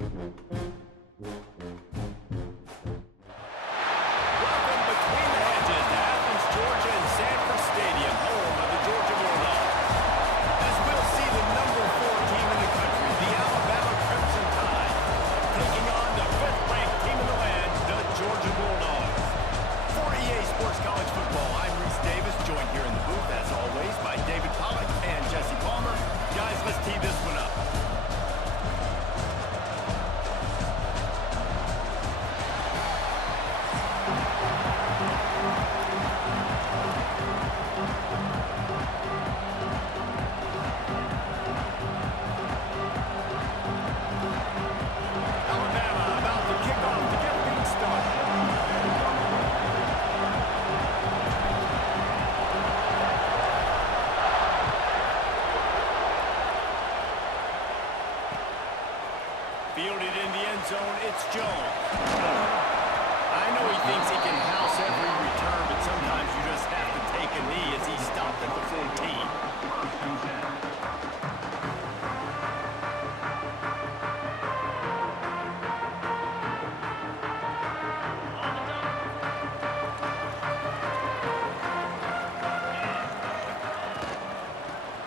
Welcome between the hedges to Athens, Georgia and Sanford Stadium, home of the Georgia Bulldogs. As we'll see the number 4 team in the country, the Alabama Crimson Tide, taking on the 5th-ranked team in the land, the Georgia Bulldogs. For EA Sports College Football, I'm Reese Davis, joined here in the booth, as always, by David Pollack and Jesse Palmer. Guys, let's tee this one up. Fielded in the end zone, it's Jones. I know he thinks he can house every return, but sometimes you just have to take a knee as he stopped at the 14.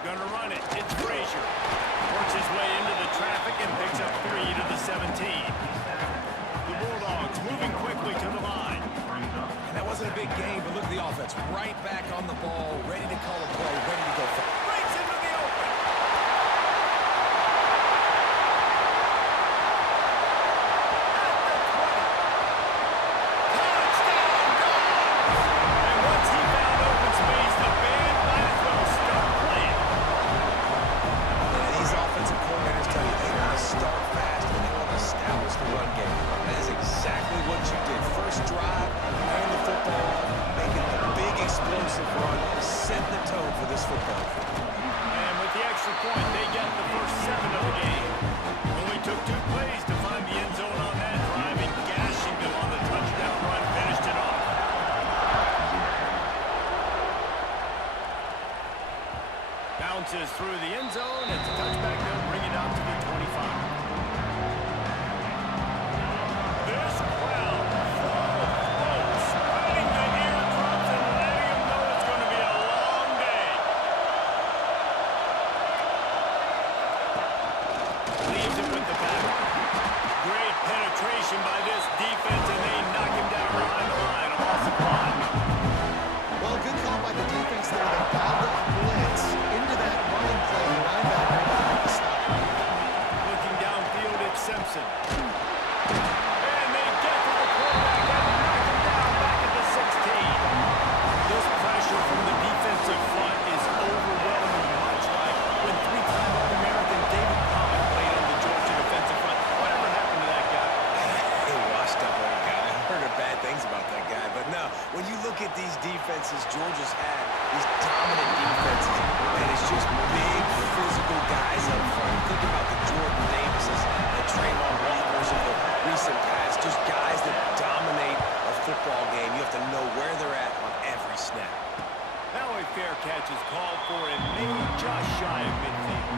Gonna run it, it's Frazier. Works his way into the traffic and picks up 3 to the 17. The Bulldogs moving quickly to the line. And that wasn't a big game, but look at the offense. Right back on the ball, ready to call a play, ready to go. Breaks into the open. At the 20. Touchdown, Dogs! And once he found open space, the band might as well start playing. Yeah, these offensive coordinators tell you they want to start fast and they want to establish the run game. That is exactly what you did. First drive, hand the football off, making a big explosive run, setting the tone for this football. And with the extra point, they get the first 7 of the game. Only took 2 plays to find the end zone on that drive, and gashing them on the touchdown run finished it off. Bounces through the end zone. It's a touchback. They'll bring it out to the 25. This crowd full of folks spreading the eardrums and letting them know it's going to be a long day. Leaves it with the back. Great penetration by this defense, and they knock him down behind the line. A loss of 1. Well, good call by the defense there. They got the blitz into that running play. The linebacker able to stop. Looking downfield, it's Simpson. And they get to the quarterback and knock him down back at the 16. This pressure from the defensive front is overwhelming, much like when 3-time All-American David Pollack played on the Georgia defensive front. Whatever happened to that guy? He washed up old guy. I heard bad things about that guy. But no, when you look at these defenses Georgia's had, these dominant defenses, and it's just big, physical guys up front. Think about the Jordan Davises and Trayvon Walkers of the recent past. Just guys that dominate a football game. You have to know where they're at on every snap. Now a fair catch is called for and made just shy of midfield.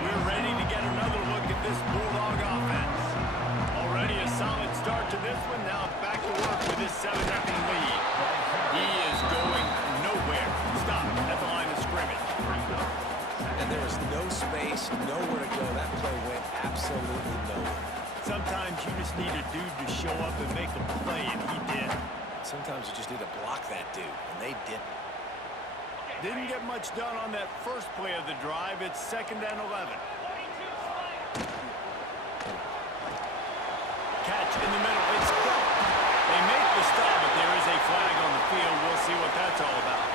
We're ready to get another look at this Bulldog offense. Already a solid start to this one. Now back to work with his 7-0 lead. He is going nowhere. Stop at the line of scrimmage. And there is no space, nowhere to go. That play went absolutely nowhere. Sometimes you just need a dude to show up and make a play, and he did. Sometimes you just need to block that dude, and they didn't. Didn't get much done on that first play of the drive. It's 2nd and 11. Catch in the middle. It's gone. They make the stop, but there is a flag on the field. We'll see what that's all about.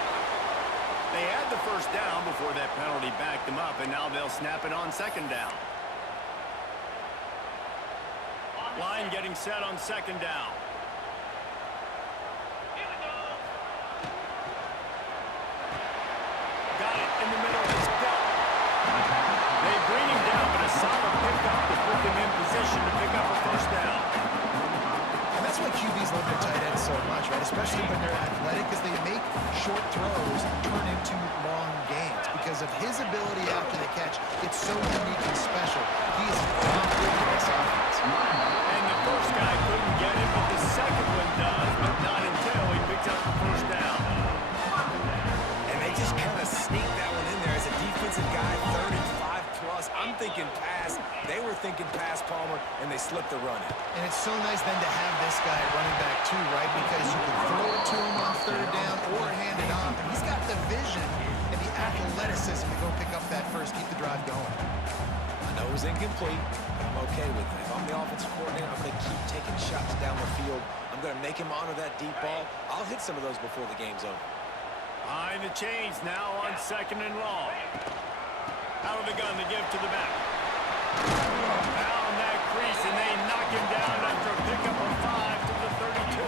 They had the first down before that penalty backed them up, and now they'll snap it on 2nd down. Line getting set on 2nd down. Got it in the middle. It's gone. They bring him down, but a solid pickup to put them in position to pick up a first down. And that's why QBs love their tight ends so much, right? Especially when they're athletic, because they make short throws turn into long gains because of his ability after the catch. It's so unique and special. I'm thinking pass. They were thinking pass, Palmer, and they slipped the run in. And it's so nice then to have this guy running back too, right? Because you can throw it to him on third down or hand it off. And he's got the vision and the athleticism to go pick up that first, keep the drive going. I know it was incomplete, but I'm okay with it. If I'm the offensive coordinator, I'm going to keep taking shots down the field. I'm going to make him honor that deep ball. I'll hit some of those before the game's over. Behind the chains now on 2nd and long. Out of the gun to give to the back. Found that crease, and they knock him down after a pickup of 5 to the 32.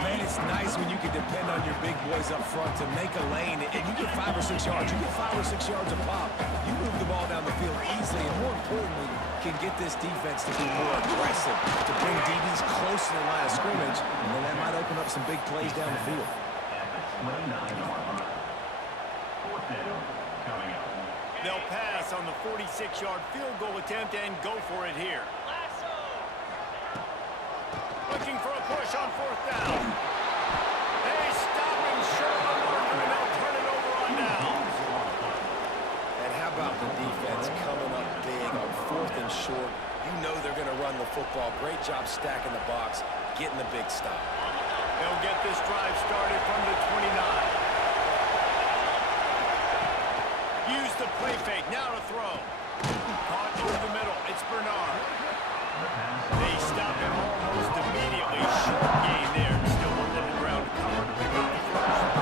Man, it's nice when you can depend on your big boys up front to make a lane, and you get 5 or 6 yards. You get 5 or 6 yards a pop. You move the ball down the field easily, and more importantly, can get this defense to be more aggressive, to bring DBs close to the line of scrimmage, and then that might open up some big plays down the field. They'll pass on the 46-yard field goal attempt and go for it here. Looking for a push on 4th down. They stop him short of the marker, and they'll turn it over on downs. And how about the defense coming up big on 4th and short? You know they're going to run the football. Great job stacking the box, getting the big stop. They'll get this drive started from the 29. Use the play fake, now to throw. Caught over the middle, it's Bernard. They stop him almost immediately. Short gain there, still on the ground to cover to pick up the first.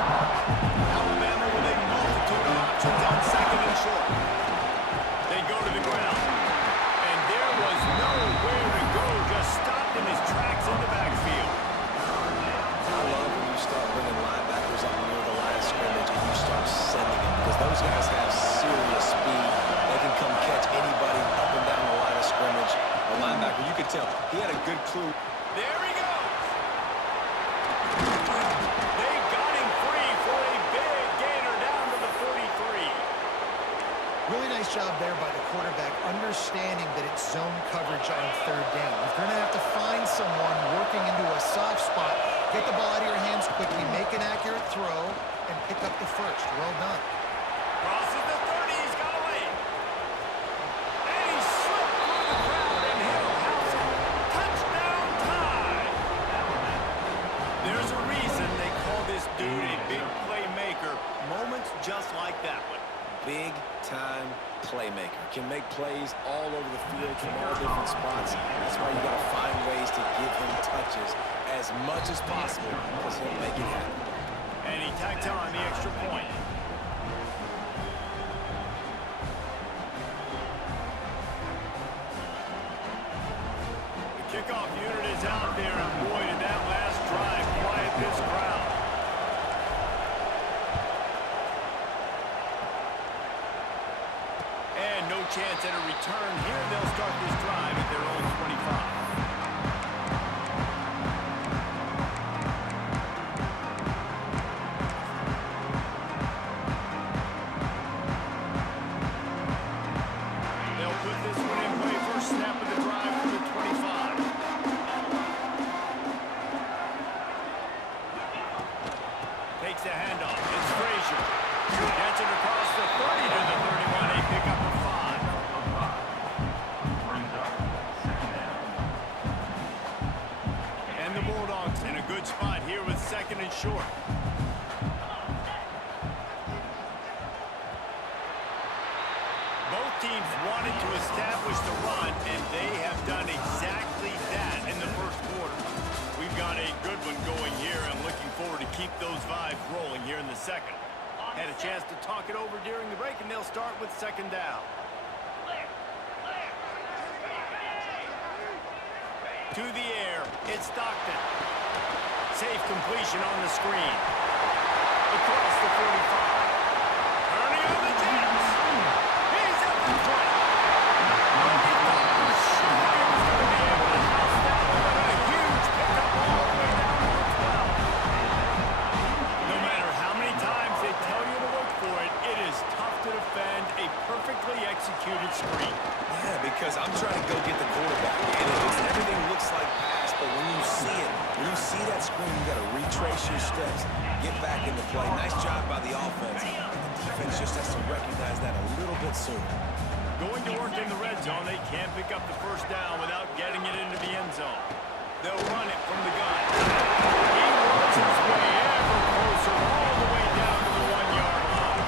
Alabama with a multitude of options on 2nd and short. They go to the ground. And there was nowhere to go, just stopped in his tracks in the backfield. I love when you start bringing linebackers up near the line of scrimmage and you start sending them, because those guys have serious speed. They can come catch anybody up and down the line of scrimmage. The linebacker, you could tell, he had a good clue. There he goes. They got him free for a big gainer down to the 43. Really nice job there by the quarterback, understanding that it's zone coverage on 3rd down. If they're going to have to find someone working into a soft spot, get the ball out of your hands quickly, make an accurate throw, and pick up the first. Well done. Crosses the 30, he's got a lead. And he slipped through the crowd, and he'll house it. Touchdown time. There's a reason they call this dude a big playmaker. Moments just like that one. Big-time playmaker. Can make plays all over the field from all different spots. That's why you got to find ways to give him touches as much as possible, because he'll make it happen. And he tacked on the extra point. The kickoff unit is out there, and boy, did that last drive quiet this crowd. And no chance at a return here. They'll start this drive at their own 25. Takes the handoff. It's Frazier. Gets it across the 30 to the 31. A pickup of 5. And the Bulldogs in a good spot here with 2nd and short. Both teams wanted to establish the run, and they have done exactly that in the first quarter. We've got a good one going here. I'm looking forward to keep those vibes rolling here in the second. Had a chance to talk it over during the break, and they'll start with 2nd down. To the air, it's Stockton. Safe completion on the screen. Across the 45. Turning on the Jets. He's up in front. Executed screen. Yeah, because I'm trying to go get the quarterback, and if everything looks like pass, but when you see that screen, you got to retrace your steps, get back into play. Nice job by the offense. The defense just has to recognize that a little bit sooner. Going to work in the red zone, they can't pick up the first down without getting it into the end zone. They'll run it from the gun. He works his way ever closer, all the way down to the 1-yard line.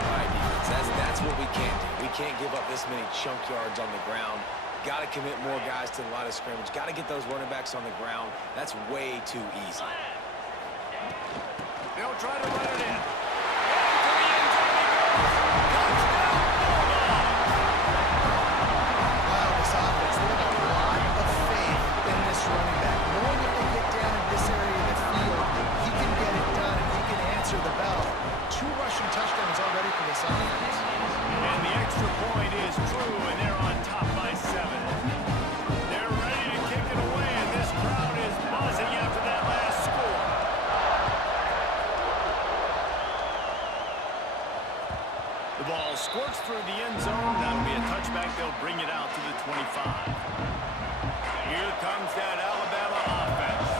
All right, defense, that's what we can't do. We can't give up this many chunk yards on the ground. Got to commit more guys to the line of scrimmage. Got to get those running backs on the ground. That's way too easy. They'll try to run it in. Into the end zone he goes. Touchdown, Bulldogs! Wow, this offense, they have a lot of faith in this running back. Knowing if they get down in this area of the field, he can get it done and he can answer the bell. 2 rushing touchdowns already for this offense. And the extra point is true, and they're on top by 7. They're ready to kick it away, and this crowd is buzzing after that last score. The ball squirts through the end zone. That'll be a touchback. They'll bring it out to the 25. Here comes that Alabama offense.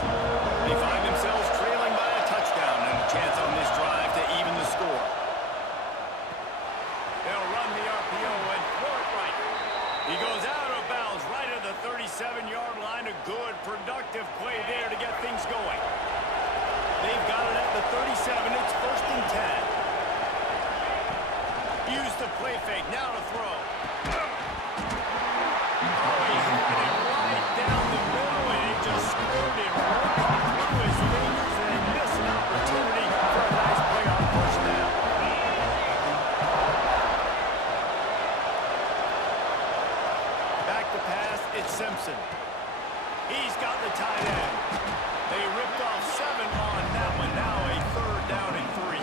They find themselves trailing by a touchdown and a chance on this drive to even the score. They'll run the RPO and throw it right. He goes out of bounds right at the 37-yard line. A good, productive play there to get things going. They've got it at the 37. It's 1st and 10. Use the play fake. Now to throw. Oh, he hit it right down the middle, and it just scored it right through his fingers, and he missed an opportunity for a nice play on 1st down. Back to pass, it's Simpson. He's got the tight end. They ripped off 7 on that one. Now a 3rd down and 3.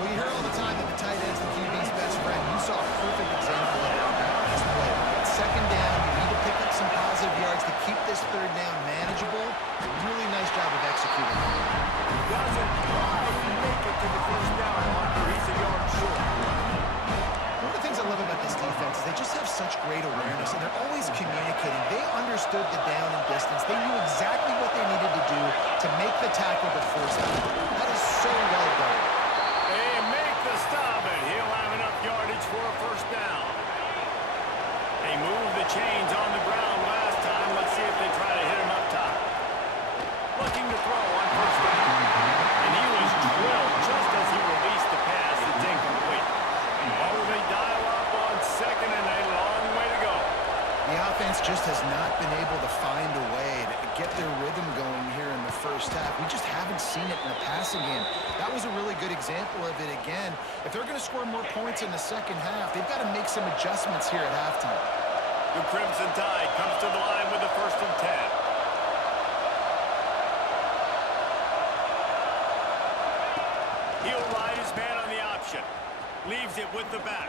Well, you hear all the time that the tight end's the QB's best friend. You saw a perfect example of it on that last play. 2nd down, you need to pick up some positive yards to keep this 3rd down manageable. Really nice job of executing. Doesn't quite make it to the 1st down marker. He's a yard short. One of the things I love about this defense is they just have such great awareness, and they're always communicating. They understood the down and distance. They knew exactly what they needed to do to make the tackle to force out. That is so well done. They make the stop, and he'll have enough yardage for a 1st down. They moved the chains on the ground last time. Let's see if they try to hit him up top. Looking to throw on 1st down. And he was drilled just as he released the pass. It's incomplete. Oh, they dial up on 2nd, and a long way to go. The offense just has not been able to find a way to get their rhythm going here in the 1st half. We just haven't seen it in the passing game. That was a really good example of it again. If they're going to score more points in the 2nd half, they've got to make some adjustments here at halftime. The Crimson Tide comes to the line with the 1st and 10. He'll ride his man on the option. Leaves it with the back.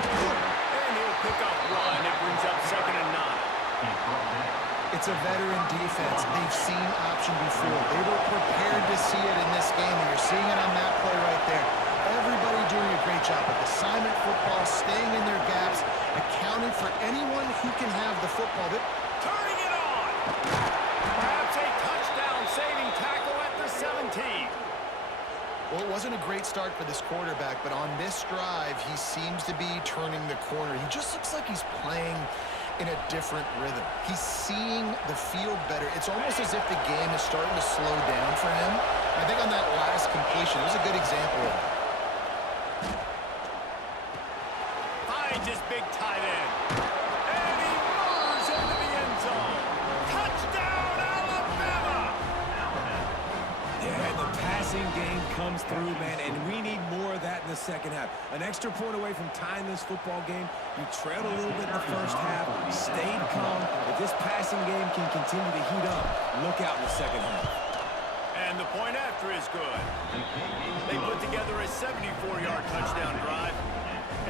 And he'll pick up 1. It brings up 2nd and 9. It's a veteran defense. They've seen option before. They were prepared to see it in this game, and you're seeing it on that play right there. Everybody doing a great job with assignment football, staying in their gaps, accounting for anyone who can have the football. Turning it on! Perhaps a touchdown-saving tackle at the 17. Well, it wasn't a great start for this quarterback, but on this drive, he seems to be turning the corner. He just looks like he's playing in a different rhythm. He's seeing the field better. It's almost as if the game is starting to slow down for him. I think on that last completion, it was a good example of it. Finds his big tight end. And he murders into the end zone. Touchdown, Alabama! Yeah, the passing game comes through, man, and we need more of that in the 2nd half. An extra point away from tying this football game. You trailed a little bit in the 1st half, stayed calm. If this passing game can continue to heat up, look out in the 2nd half. And the point after is good. They put together a 74-yard touchdown drive,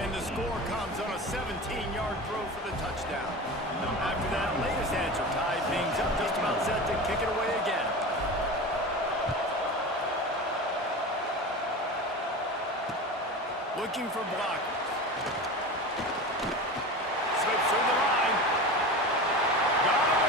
and the score comes on a 17-yard throw for the touchdown. After that latest answer, tied things up, just about set to kick it away again. Looking for blockers. Slips through the line. Got him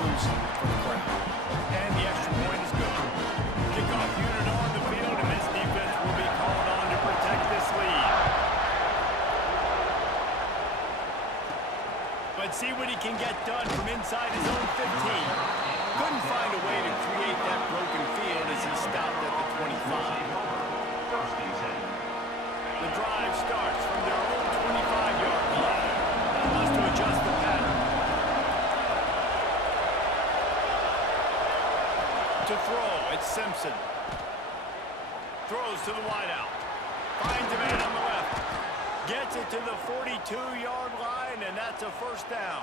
boost for the crowd. And the extra point is good. Kickoff unit on the field, and this defense will be called on to protect this lead. But see what he can get done from inside his own 15. Couldn't find a way to create that broken field as he stopped at the 25. The drive starts from their own 25-yard line. Wants to adjust the pattern. To throw, it's Simpson. Throws to the wideout. Finds a man on the left. Gets it to the 42-yard line, and that's a first down.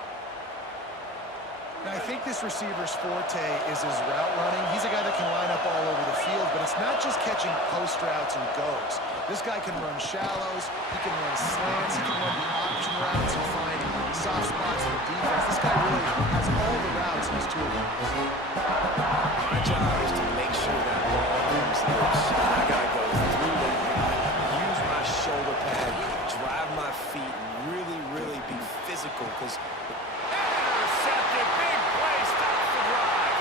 Now, I think this receiver's forte is his route running. He's a guy that can line up all over the field, but it's not just catching post routes and goes. This guy can run shallows, he can run slants, he can run the option routes and find soft spots in the defense. This guy really has all the routes in his toolbox. My job is to make sure that ball comes loose. I gotta go through the guy, use my shoulder pad, drive my feet, and really be physical, because Intercepted, big play, stops the drive.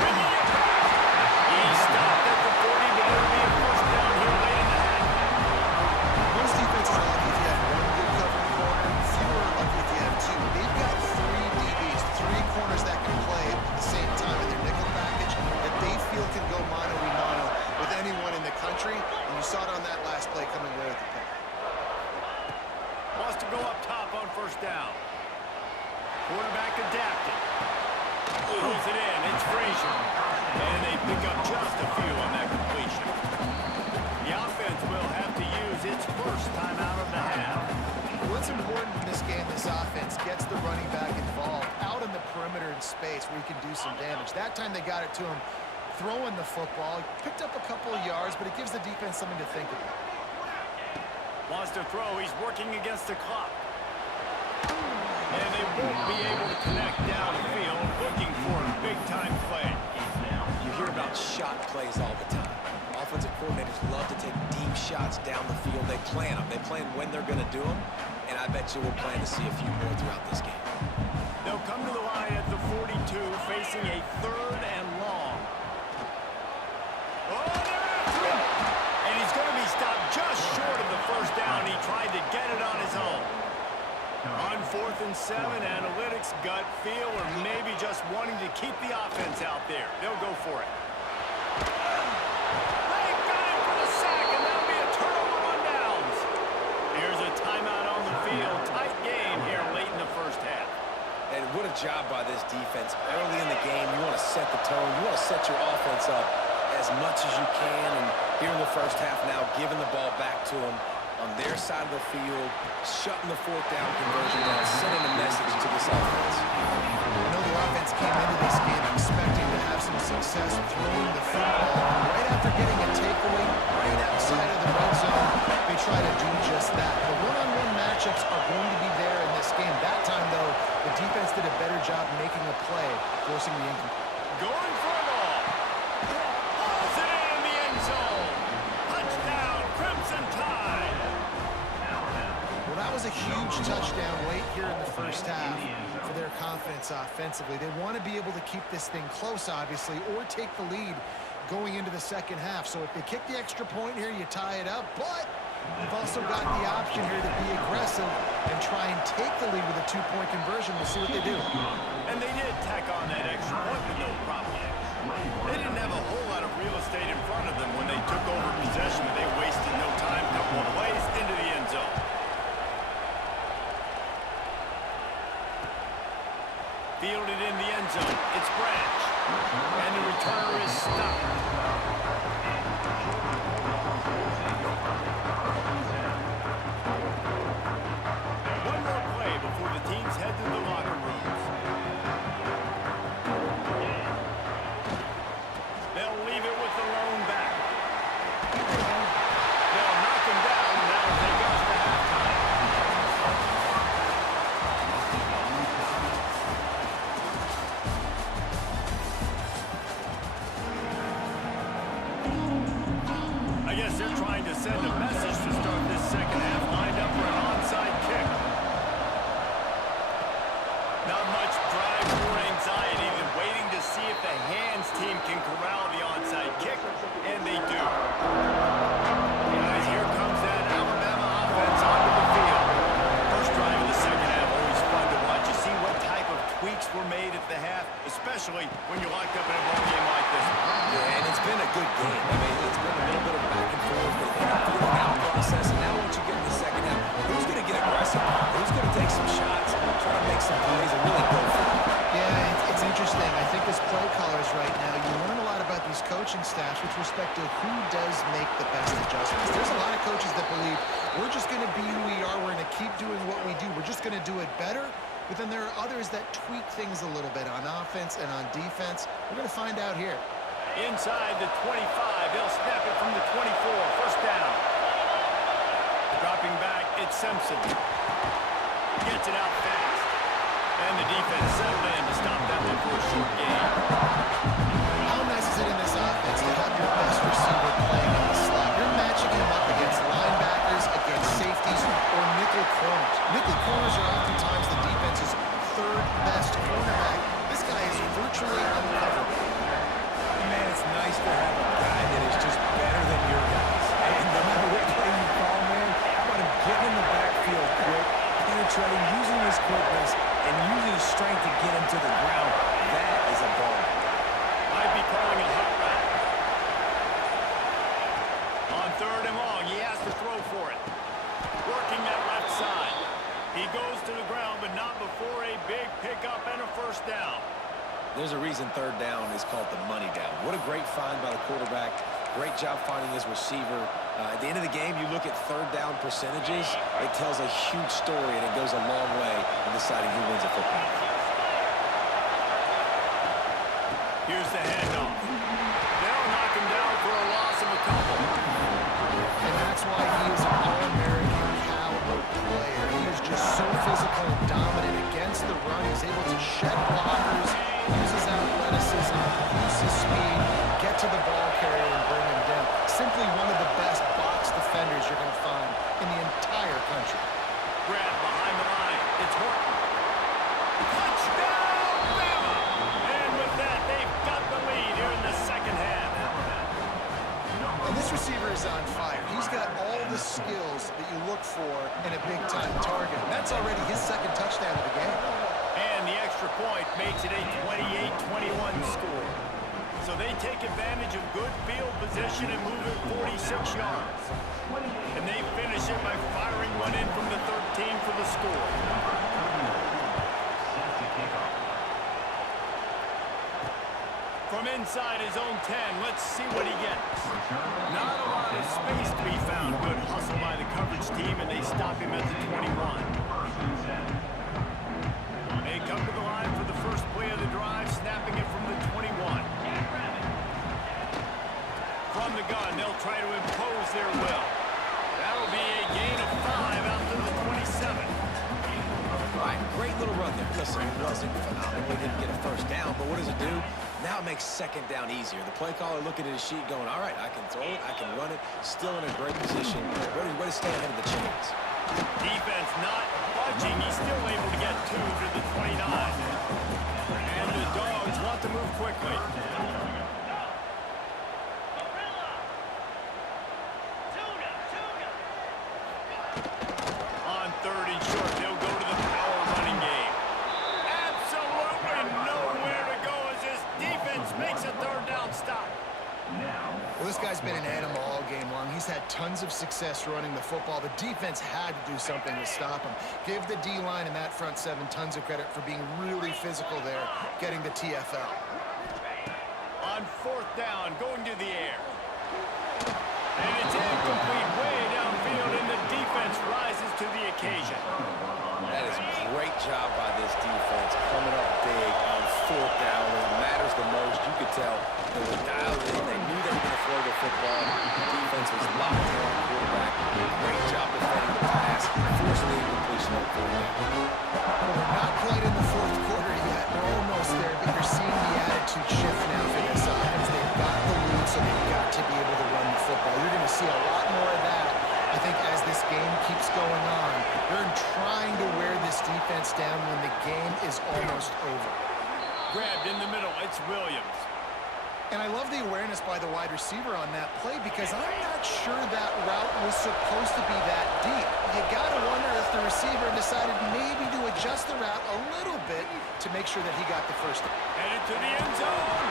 Bringing it back. He stopped at the 40, but it'll be a first down here late in the half. Most defenses are lucky if you have one good covering corner, fewer are lucky if you have two. They've got three DBs, three corners that can play at the same time in their nickel package that they feel can go mano-a-mano with anyone in the country, and you saw it on that last play coming right at the pick. Wants to go up top on first down. Quarterback adapted. Pulls it in. It's Frazier. And they pick up just a few on that completion. The offense will have to use its first time out of the half. What's important in this game, this offense gets the running back involved out in the perimeter in space where he can do some damage. That time they got it to him throwing the football. He picked up a couple of yards, but it gives the defense something to think about. Wants to throw. He's working against the clock. And they won't be able to connect downfield, looking for a big-time play. you hear about shot plays all the time. Offensive coordinators love to take deep shots down the field. They plan them. They plan when they're going to do them, and I bet you we'll plan to see a few more throughout this game. They'll come to the line at the 42, facing a third and long. Oh, they're after him! And he's going to be stopped just short of the first down. He tried to get it on his own. On 4th and 7, analytics, gut feel, or maybe just wanting to keep the offense out there. They'll go for it. They got him for the sack, and that'll be a turnover on downs. Here's a timeout on the field. Tight game here late in the first half. And what a job by this defense. Early in the game, you want to set the tone. You want to set your offense up as much as you can. And here in the first half now, giving the ball back to them on their side of the field, shutting the 4th down conversion down, sending a message to this offense. I know the offense came into this game expecting to have some success throwing the football. Right after getting a takeaway right outside of the red zone, they try to do just that. The one-on-one matchups are going to be there in this game. That time, though, the defense did a better job making a play, forcing the incomplete. Going for it all. Pulls it in the end zone. Touchdown, Crimson Tide. Well, that was a huge touchdown late here in the first half for their confidence offensively. They want to be able to keep this thing close, obviously, or take the lead going into the second half. So if they kick the extra point here, you tie it up. But you've also got the option here to be aggressive and try and take the lead with a 2-point conversion. We'll see what they do. And they did tack on that extra point with no problem. They didn't have a whole lot of real estate in front of them when they took over possession, but they wasted no time. Couple of plays into the end zone. Fielded in the end zone. It's Branch. And the returner is stopped. One more play before the teams head to the locker rooms. They'll leave it with the lone back. They'll knock him down, and that'll take us to halftime. team can corral the onside kick, and they do. Guys, here comes that Alabama offense onto the field. First drive of the second half, always fun to watch. You see what type of tweaks were made at the half, especially when you're locked up in a ball game like this. Yeah, and it's been a good game. I mean, it's been a little bit of back and forth, but feeling out process. And now once you get in the second half, who's going to get aggressive? Who's going to take some shots, try to make some plays, and really go for it? Yeah, it's interesting. I think as play callers right now, you learn a lot about these coaching staffs with respect to who does make the best adjustments. There's a lot of coaches that believe we're just going to be who we are. We're going to keep doing what we do. We're just going to do it better. But then there are others that tweak things a little bit on offense and on defense. We're going to find out here. Inside the 25, they'll snap it from the 24. First down. Dropping back, it's Simpson. Gets it out fast. And the defense settled in to stop that one for a short gain. How nice is it in this offense to have your best receiver playing in the slot? You're matching him up against linebackers, against safeties, or nickel corners. Nickel corners are oftentimes the defense's third best cornerback. This guy is virtually uncoverable. Man, it's nice to have a guy that is just better than your guys. And no matter what play you call, man, how about him getting in the backfield quick, penetrating, using his quickness, and using his strength to get him to the ground. That is a ball. Might be calling a hot route. On third and long, he has to throw for it. Working that left side. He goes to the ground, but not before a big pickup and a first down. There's a reason third down is called the money down. What a great find by the quarterback. Great job finding his receiver. At the end of the game, you look at third down percentages. It tells a huge story, and it goes a long way in deciding who wins a football game. Here's the handoff. They'll knock him down for a loss of a couple. And that's why he is an All-American caliber player. He is just so physical and dominant against the run. He's able to shed blockers, use his athleticism, use his speed, get to the ball carrier and bring him down. Simply one of the best box defenders you're going to find in the entire country. Grab behind the line. It's Horton. Touchdown, Bama! And with that, they've got the lead here in the second half. And this receiver is on fire. He's got all the skills that you look for in a big-time target. That's already his second touchdown of the game. And the extra point makes it a 28-21 score. So they take advantage of good field position and move it 46 yards. And they finish it by firing one in from the 13 for the score. From inside his own 10, let's see what he gets. Not a lot of space to be found. Good hustle by the coverage team, and they stop him at the 21. They come to the line for the first play of the drive, snapping it from the 21. From the gun, they'll try to impose their will. That'll be a gain of 5 out to the 27. All right, great little run there. Listen, it wasn't phenomenal. He didn't get a first down, but what does it do? Now it makes second down easier. The play caller looking at his sheet going, all right, I can throw it, I can run it, still in a great position, ready to stay ahead of the chains. Defense not budging. He's still able to get 2 to the 29. And the Dogs want to move quickly. On third and short, they'll go to the power running game. Absolutely nowhere to go as this defense makes a third down stop. Well, this guy's been an animal all game long. He's had tons of success running the football. The defense had to do something to stop him. Give the D-line and that front seven tons of credit for being really physical there, getting the TFL. On fourth down, going to the air. And it's incomplete way downfield, and the defense rises to the occasion. That is a great job by this defense, coming up big on fourth down when it matters the most. You could tell they were dialed in. They knew they were going to throw the football. The defense was locked in on the quarterback. Great job defending the pass, forcing the incompletion on fourth down. Well, we're not quite in the fourth quarter yet. We're almost there, but you're seeing the attitude shift now for this offense. They've got the lead, so they've got to be able to run the football. You're going to see a lot more of that, I think, as this game keeps going on. They're trying to wear this defense down when the game is almost over. Grabbed in the middle, it's Williams. And I love the awareness by the wide receiver on that play because I'm not sure that route was supposed to be that deep. You got to wonder if the receiver decided maybe to adjust the route a little bit to make sure that he got the first. Headed to the end zone.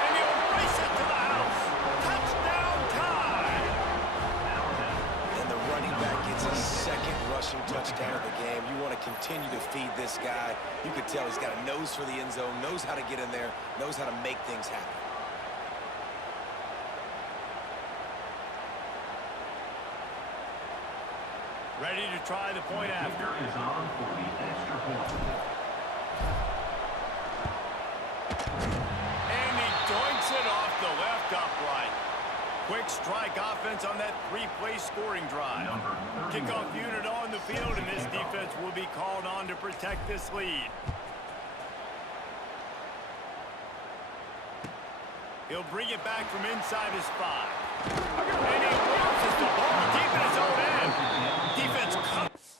And he'll race it to the house. Touchdown time. And the running back gets a second rushing touchdown of the game. You want to continue to feed this guy. You could tell he's got a nose for the end zone, knows how to get in there, knows how to make things happen. Ready to try the point after. Is on for the extra point. And he doinks it off the left upright. Quick strike offense on that three-play scoring drive. Kickoff unit on the field, and this defense will be called on to protect this lead. He'll bring it back from inside his 5. And he launches the ball deep in his own end. Defense cuts.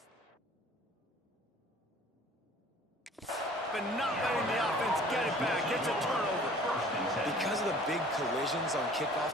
But not letting the offense get it back. Gets a turnover. Because of the big collisions on kickoff,